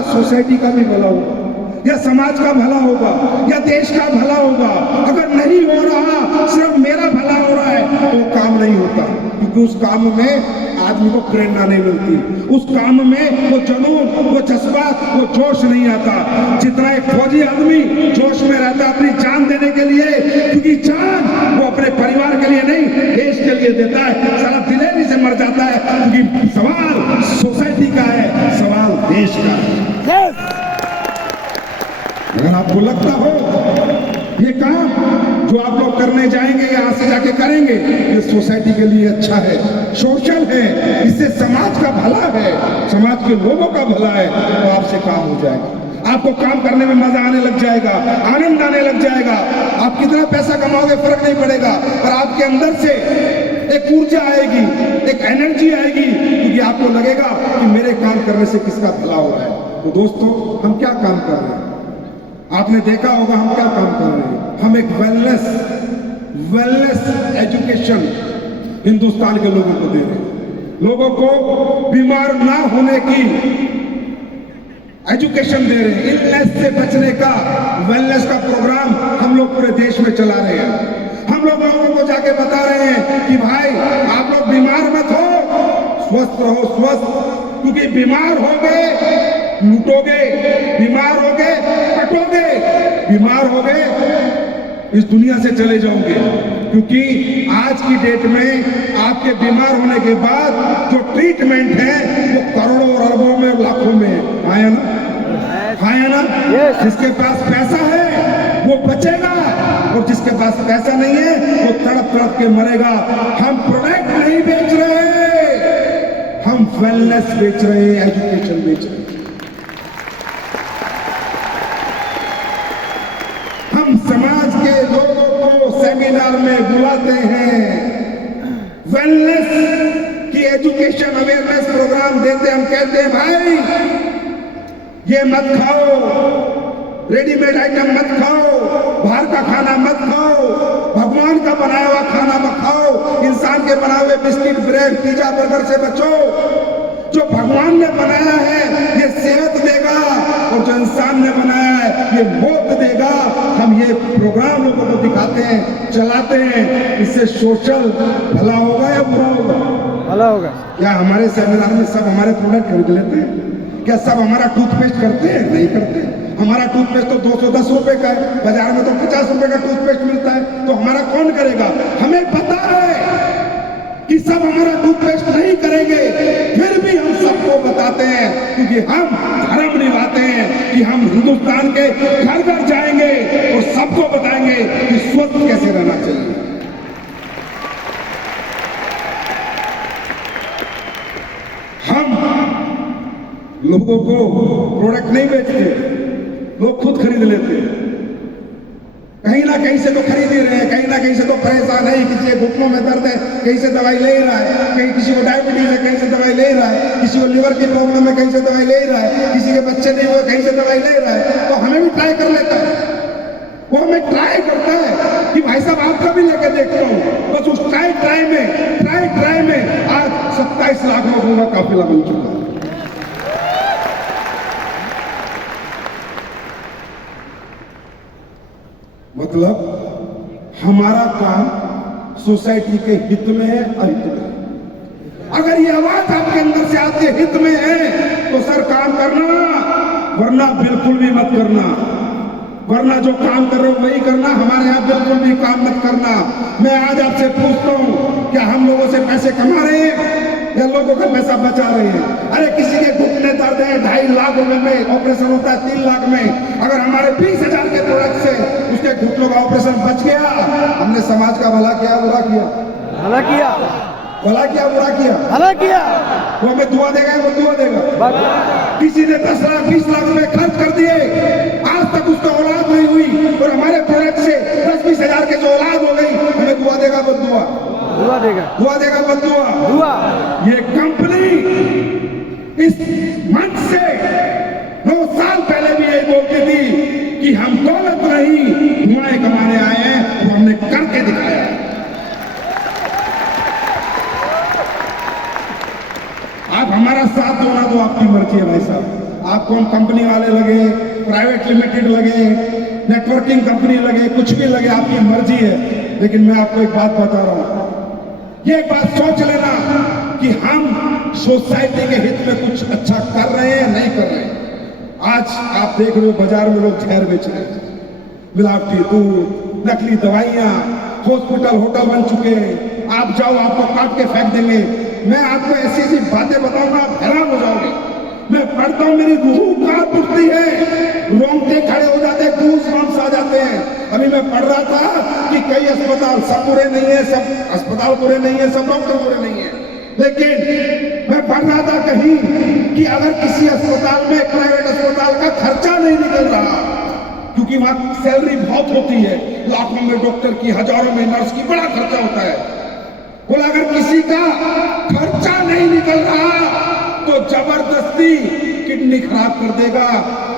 हमारा सोसाइटी का भी भला होगा, या समाज का भला होगा, या देश का भला होगा। अगर नहीं हो रहा, सिर्फ मेरा भला हो रहा है, तो काम नहीं होता, क्योंकि उस काम में आदमी को प्रेरणा नहीं मिलती, उस काम में वो जुनून, वो जज्बात, वो जोश नहीं आता जितना एक फौजी आदमी जोश में रहता है अपनी जान देने के लिए, क्योंकि जान वो अपने परिवार के लिए नहीं, देश के लिए देता है, सारा दिलेरी से मर जाता है, क्योंकि सवाल सोसाइटी का है, सवाल देश का है। अगर आपको लगता हो ये काम जो आप लोग करने जाएंगे, यहाँ से जाके करेंगे, ये सोसाइटी के लिए अच्छा है, सोशल है, इससे समाज का भला है, समाज के लोगों का भला है, तो आपसे काम हो जाएगा, आपको काम करने में मजा आने लग जाएगा, आनंद आने लग जाएगा। आप कितना पैसा कमाओगे फर्क नहीं पड़ेगा, पर आपके अंदर से एक ऊर्जा आएगी, एक एनर्जी आएगी, क्योंकि आपको लगेगा कि मेरे काम करने से किसका भला हो रहा है। तो दोस्तों, हम क्या काम कर रहे हैं? आपने देखा होगा हम क्या काम कर रहे हैं। हम एक वेलनेस एजुकेशन हिंदुस्तान के लोगों को दे रहे हैं, लोगों को बीमार ना होने की एजुकेशन दे रहे हैं, इलनेस से बचने का, वेलनेस का प्रोग्राम हम लोग पूरे देश में चला रहे हैं। हम लोग लोगों को जाके बता रहे हैं कि भाई आप लोग बीमार मत हो, स्वस्थ रहो, स्वस्थ, क्योंकि बीमार हो गए लूटोगे, बीमार हो गए कटोगे, बीमार हो गए इस दुनिया से चले जाओगे, क्योंकि आज की डेट में आपके बीमार होने के बाद जो ट्रीटमेंट है वो करोड़ों और अरबों में, लाखों में है ना, है ना। जिसके पास पैसा है वो बचेगा, और जिसके पास पैसा नहीं है वो तड़प तड़प के मरेगा। हम प्रोडक्ट नहीं बेच रहे, हम वेलनेस बेच रहे हैं, एजुकेशन बेच रहे हैं। हम समाज के लोगों को सेमिनार में बुलाते हैं, वेलनेस की एजुकेशन अवेयरनेस प्रोग्राम देते, हम कहते हैं भाई ये मत खाओ, रेडीमेड आइटम मत खाओ, बाहर का खाना मत खाओ, भगवान का बनाया हुआ खाना मत खाओ, इंसान के बनाए हुए बिस्किट, ब्रेड, पिज्जा, बर्गर से बचो। जो भगवान ने बनाया है ये सेहत देगा, और जो इंसान ने बनाया है ये मौत देगा। हम ये प्रोग्राम लोगों को दिखाते हैं, चलाते हैं, इससे सोशल भला होगा या बुरा होगा? भला होगा। क्या हमारे सेमिनार में सब हमारे प्रोडक्ट खरीद लेते हैं? क्या सब हमारा टूथपेस्ट करते हैं? नहीं करते। हमारा टूथपेस्ट तो 210 रुपए का है, बाजार में तो 50 रुपए का टूथपेस्ट मिलता है, तो हमारा कौन करेगा? हमें पता है कि सब हमारा टूथपेस्ट नहीं करेंगे, फिर भी हम सबको बताते हैं, क्योंकि हम धर्म निभाते हैं कि हम हिंदुस्तान के घर घर जाएंगे और सबको बताएंगे कि स्वस्थ कैसे रहना चाहिए। हम लोगों को प्रोडक्ट नहीं बेचते, लोग खुद खरीद लेते हैं। कहीं ना कहीं से तो खरीद ही रहे हैं, कहीं ना कहीं से तो परेशान है, किसी के घुटनों में दर्द है, कहीं से दवाई ले रहा है, कहीं किसी को डायबिटीज है, कहीं से दवाई ले रहा है, किसी को लिवर की प्रॉब्लम है, कहीं से दवाई ले रहा है, किसी के बच्चे नहीं हुए, कहीं से दवाई ले रहा है। तो हमें भी ट्राई कर लेता है, वो हमें ट्राई करता है कि भाई साहब आपका भी लेके देखता हूँ। बस उस ट्राई में आज 27 लाख लोगों का काफिला बन चुका है। मतलब हमारा काम सोसाइटी के हित में है, अहित में। अगर ये आवाज आपके अंदर से आपके हित में है तो सर काम करना, वरना बिल्कुल भी मत करना। वरना जो काम कर रहे हो वही करना, हमारे यहाँ बिल्कुल भी काम मत करना। मैं आज आपसे पूछता हूँ, क्या हम लोगों से पैसे कमा रहे हैं या लोगों का पैसा बचा रहे हैं? अरे किसी के घुटने दर्द है, 2.5 लाख रुपए में ऑपरेशन होता है, 3 लाख में। अगर हमारे 20,000 के प्रोडक्ट से उसके घुटनों का ऑपरेशन बच गया, हमने समाज का भला किया, बुरा किया? भला किया। भला किया, बुरा किया? भला किया। वो हमें दुआ देगा, वो दुआ देगा। किसी ने 10 लाख 20 लाख रुपए खर्च कर दिए, आज तक उसका औलाद नहीं हुई, और हमारे प्रोडक्ट से 10-20 हजार के जो औलाद हो गई, हमें दुआ देगा, वो दुआ? दुआ देगा। दुआ देगा, वो दुआ? दुआ। ये कंपनी इस मंच से 9 साल पहले भी यही बोलती थी कि हम दौलत नहीं धुआं कमाने आए हैं, वो हमने करके दिखाया। आप हमारा साथ दो ना दो आपकी मर्जी है भाई साहब, आपको हम कंपनी वाले लगे, प्राइवेट लिमिटेड लगे, नेटवर्किंग कंपनी लगे, कुछ भी लगे, आपकी मर्जी है। लेकिन मैं आपको एक बात बता रहा हूं, ये बात सोच लेना कि हम सोसाइटी के हित में कुछ अच्छा कर रहे हैं नहीं कर रहे हैं। आज आप देख रहे हो बाजार में लोग जहर बेच रहे हैं, मिलावटी दूध, नकली दवाइयां, हॉस्पिटल होटल बन चुके हैं। आप जाओ, आपको काट के फेंक देंगे। मैं आपको ऐसी ऐसी बातें बताऊंगा, आप हैरान हो जाओगे। मैं पढ़ता हूं, मेरी रूह कांप उठती है, रोंगटे खड़े हो जाते हैं, गूज़बम्प्स आ जाते हैं। अभी मैं पढ़ रहा था कि कई अस्पताल सब बुरे नहीं है, सब अस्पताल बुरे नहीं है, सब डॉक्टर बुरे नहीं है, लेकिन मैं पढ़ रहा था कहीं कि अगर किसी अस्पताल में, प्राइवेट अस्पताल का खर्चा नहीं निकल रहा, क्योंकि वहां सैलरी बहुत होती है, लाखों में डॉक्टर की, हजारों में नर्स की, बड़ा खर्चा होता है। बोला अगर किसी का खर्चा नहीं निकल रहा तो जबरदस्ती किडनी खराब कर देगा,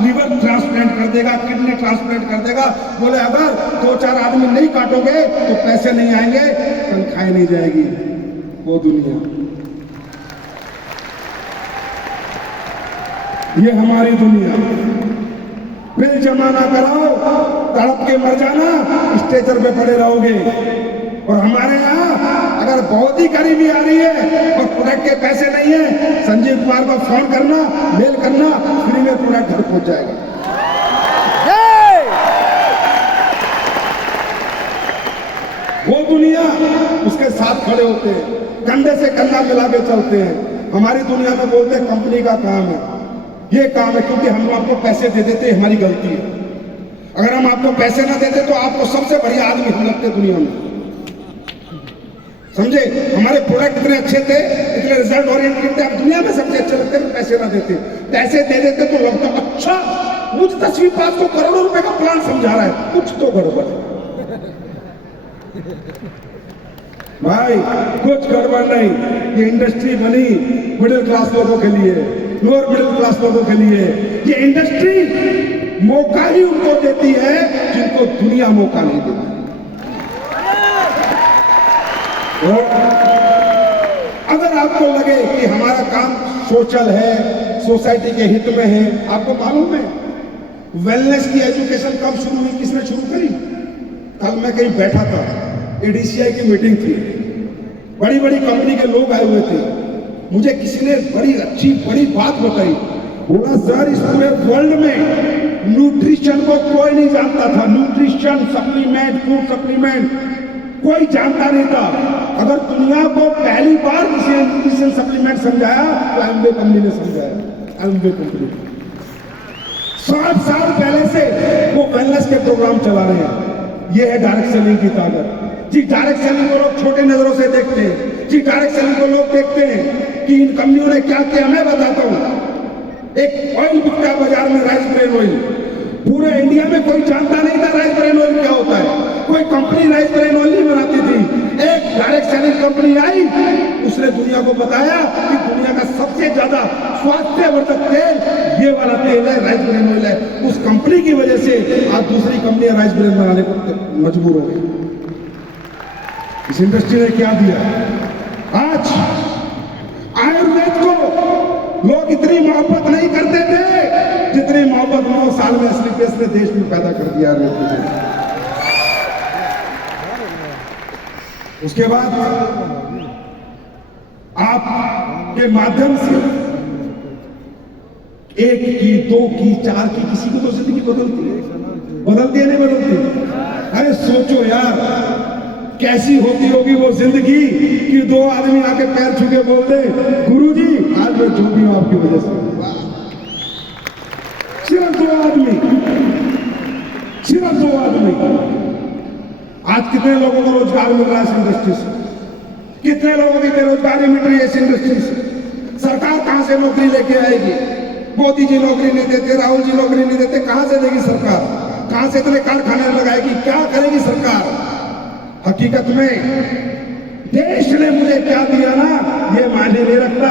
लिवर ट्रांसप्लांट कर देगा, किडनी ट्रांसप्लांट कर देगा। बोले अगर 2-4 आदमी नहीं काटोगे तो पैसे नहीं आएंगे, तनख्वाहें नहीं जाएगी। वो दुनिया, ये हमारी दुनिया। बिल जमा ना कराओ, तड़प के मर जाना, स्टेचर पे पड़े रहोगे। और हमारे यहाँ अगर बहुत ही गरीबी आ रही है और प्रोडक्ट के पैसे नहीं है, संजीव कुमार को फोन करना, मेल करना, फ्री में प्रोडक्ट घर पहुंच जाएगा। वो दुनिया उसके साथ खड़े होते हैं, कंधे से कंधा मिला के चलते हैं। हमारी दुनिया में बोलते हैं कंपनी का काम है, ये काम है क्योंकि हम आपको पैसे दे देते, हमारी गलती है। अगर हम आपको पैसे ना देते तो आपको सबसे बढ़िया आदमी हम लगते दुनिया में, समझे। हमारे प्रोडक्ट इतने अच्छे थे, इतने रिजल्ट ओरिएंटेड थे, आप दुनिया में सबसे अच्छे लगते हैं। पैसे ना देते, पैसे दे देते तो लगता अच्छा मुझ 10वीं पास को करोड़ों रुपए का प्लान समझा रहा है, कुछ तो गड़बड़ है भाई, कुछ गड़बड़ नहीं। ये इंडस्ट्री बनी मिडिल क्लास लोगों के लिए, लोअर मिडिल क्लास लोगों के लिए। ये इंडस्ट्री मौका ही उनको देती है जिनको दुनिया मौका नहीं देती। अगर आपको लगे कि हमारा काम सोशल है, सोसाइटी के हित में है, आपको मालूम है वेलनेस की एजुकेशन कब शुरू हुई, किसने शुरू करी? कल मैं कहीं बैठा था, एडीसीआई की मीटिंग थी, बड़ी बड़ी कंपनी के लोग आए हुए थे। मुझे किसी ने बड़ी अच्छी बड़ी बात बताई। बोला सर इस पूरे वर्ल्ड में न्यूट्रिशन को कोई नहीं जानता था, न्यूट्रिशन सप्लीमेंट, फूड सप्लीमेंट कोई जानता नहीं था। अगर दुनिया को पहली बार किसी ने न्यूट्रिशन सप्लीमेंट समझाया तो एमवे कंपनी ने समझाया। एमवे कंपनी 60 साल पहले से वो वेलनेस के प्रोग्राम चला रहे हैं। ये है डायरेक्ट सेलिंग की ताकत जी। डायरेक्ट सेलिंग को लोग छोटे नजरों से देखते हैं जी। डायरेक्ट सेलिंग को लोग देखते हैं कि इन कंपनियों ने क्या किया। मैं बताता हूं, एक ऑयल बिकता है बाजार में, राइस ब्रेन ऑयल। पूरे इंडिया में कोई जानता नहीं था राइस ब्रेन ऑयल क्या होता है, कोई कंपनी राइस ब्रेन ऑयल नहीं बनाती थी। एक डायरेक्ट सेलिंग कंपनी आई, उसने दुनिया को बताया कि दुनिया का सबसे ज्यादा स्वास्थ्यवर्धक तेल ये वाला तेल है, राइस ब्रेन ऑयल है। उस कंपनी की वजह से आज दूसरी कंपनियां राइस ब्रेन बनाने को मजबूर हो गई। इस इंडस्ट्री ने क्या दिया? आज आयुर्वेद को लोग इतनी मोहब्बत नहीं करते थे जितनी मोहब्बत 9 साल में एसलीपीएस ने देश में पैदा कर दिया आयुर्वेद। उसके बाद आपके माध्यम से 1 की, 2 की, 4 की, किसी को तो जिंदगी बदलती है, बदलती है नहीं बदलती? अरे सोचो यार कैसी होती होगी वो जिंदगी कि 2 आदमी आके पैर छू के बोलते गुरुजी आज मैं जो भी हूं आपकी वजह से। सिर्फ 2 आदमी, सिर्फ 2 आदमी। आज कितने लोगों को रोजगार मिल रहा है इस इंडस्ट्री से? कितने लोगों की बेरोजगारी मिल रही है इस इंडस्ट्री से? सरकार कहां से नौकरी लेके आएगी? मोदी जी नौकरी नहीं देते, राहुल जी नौकरी नहीं देते, कहां से देगी सरकार? कहां से इतने कारखाने लगाएगी? क्या करेगी सरकार? हकीकत में देश ने मुझे क्या दिया ना ये मायने नहीं रखता।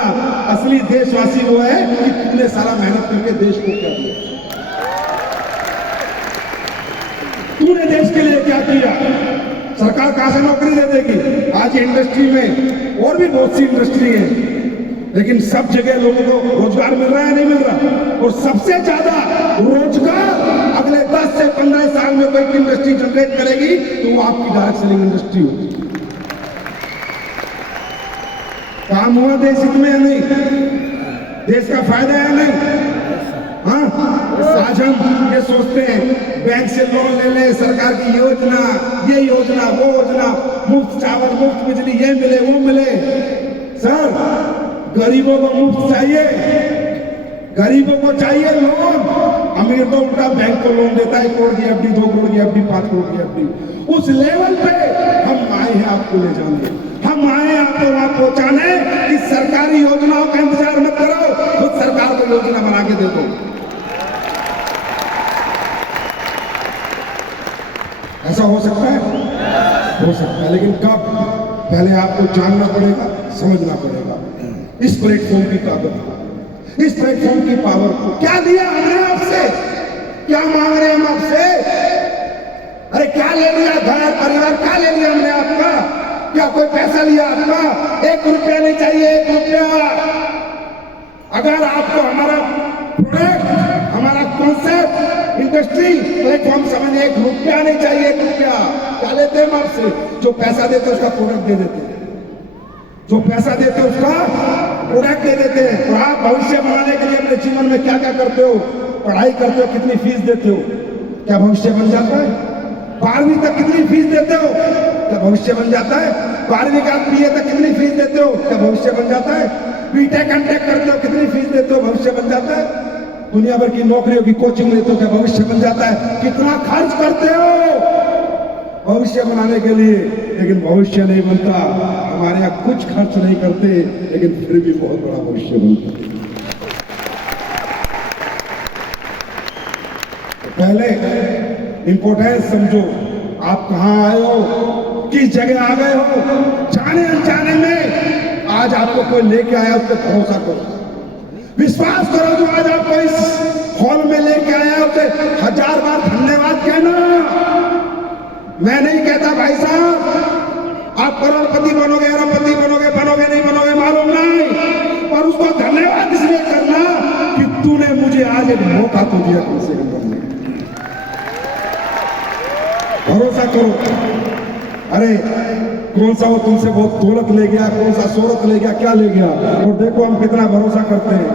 असली देशवासी वो है कि तुमने सारा मेहनत करके देश को क्या दिया, तूने देश के लिए क्या किया। सरकार कहां से नौकरी दे देगी? आज इंडस्ट्री में और भी बहुत सी इंडस्ट्री है, लेकिन सब जगह लोगों को रोजगार मिल रहा है, नहीं मिल रहा? और सबसे ज्यादा रोजगार अगले 10 से 15 साल में कोई इंडस्ट्री जनरेट करेगी तो वो आपकी डायरेक्ट सेलिंग इंडस्ट्री होगी। काम हुआ देश हित में या नहीं? देश का फायदा है नहीं? हाँ, आज हम ये सोचते हैं बैंक से लोन ले ले, सरकार की योजना, ये योजना, वो योजना, मुफ्त चावल, मुफ्त बिजली, ये मिले, वो मिले। सर, गरीबों को मुफ्त चाहिए, गरीबों को चाहिए लोन। अमीर तो उल्टा बैंक को लोन देता है, 1 करोड़ की एफडी, 2 करोड़ की एफडी, 5 करोड़ की एफडी। उस लेवल पे हम आए हैं आपको ले जाने, हम आए हैं आपको वहां पहुंचाने कि सरकारी योजनाओं का इंतजार मत करो, खुद सरकार को योजना बना के दे दो। ऐसा हो सकता है? हो सकता है, लेकिन कब? पहले आपको जानना पड़ेगा, समझना पड़ेगा इस प्लेटफॉर्म की ताकत, इस प्लेटफॉर्म की पावर को। क्या लिया हमने आपसे? क्या मांग रहे हैं हम आपसे? अरे क्या ले लिया? घर परिवार क्या ले लिया हमने आपका? क्या कोई पैसा लिया आपका? 1 रुपया नहीं चाहिए, 1 रुपया। अगर आपको हमारा प्रोडक्ट, हमारा कॉन्सेप्ट, इंडस्ट्री प्लेटफॉर्म समझ, 1 रुपया नहीं चाहिए, 1 रुपया। क्या लेते हैं हम आपसे? जो पैसा देते उसका प्रोडक्ट दे देते हैं, जो पैसा देते उसका प्रोडक्ट दे देते हैं। तो आप भविष्य बनाने के लिए अपने जीवन में क्या क्या करते हो? पढ़ाई करते हो, कितनी फीस देते हो? क्या भविष्य बन जाता है? 12वीं तक कितनी फीस देते हो? क्या भविष्य बन जाता है? 12वीं का बीए तक कितनी फीस देते हो? क्या भविष्य बन जाता है? बीटेक एमटेक करते हो, कितनी फीस देते हो? भविष्य बन जाता है? दुनिया भर की नौकरियों की कोचिंग लेते हो, क्या भविष्य बन जाता है? कितना खर्च करते हो भविष्य बनाने के लिए? लेकिन भविष्य नहीं बनता। हमारे यहाँ कुछ खर्च नहीं करते, लेकिन फिर भी बहुत बड़ा भविष्य बनता है। पहले इंपॉर्टेंस समझो, आप कहां आए हो, किस जगह आ गए हो। जाने अनजाने में आज आपको कोई लेके आया, उस पर भरोसा करो, विश्वास करो। जो आज आपको इस हॉल में लेके आया उसे 1000 बार धन्यवाद कहना। मैं नहीं कहता भाई साहब आप करोड़पति बनोगे, अरबपति बनोगे, बनोगे नहीं बनोगे मालूम नहीं, पर उसको धन्यवाद इसलिए करना कि तूने मुझे आज एक मौका तो दिया कम से कम बनने। भरोसा करो। अरे कौन सा वो तुमसे बहुत दौलत ले गया, कौन सा शोहरत ले गया, क्या ले गया, और देखो हम कितना भरोसा करते हैं।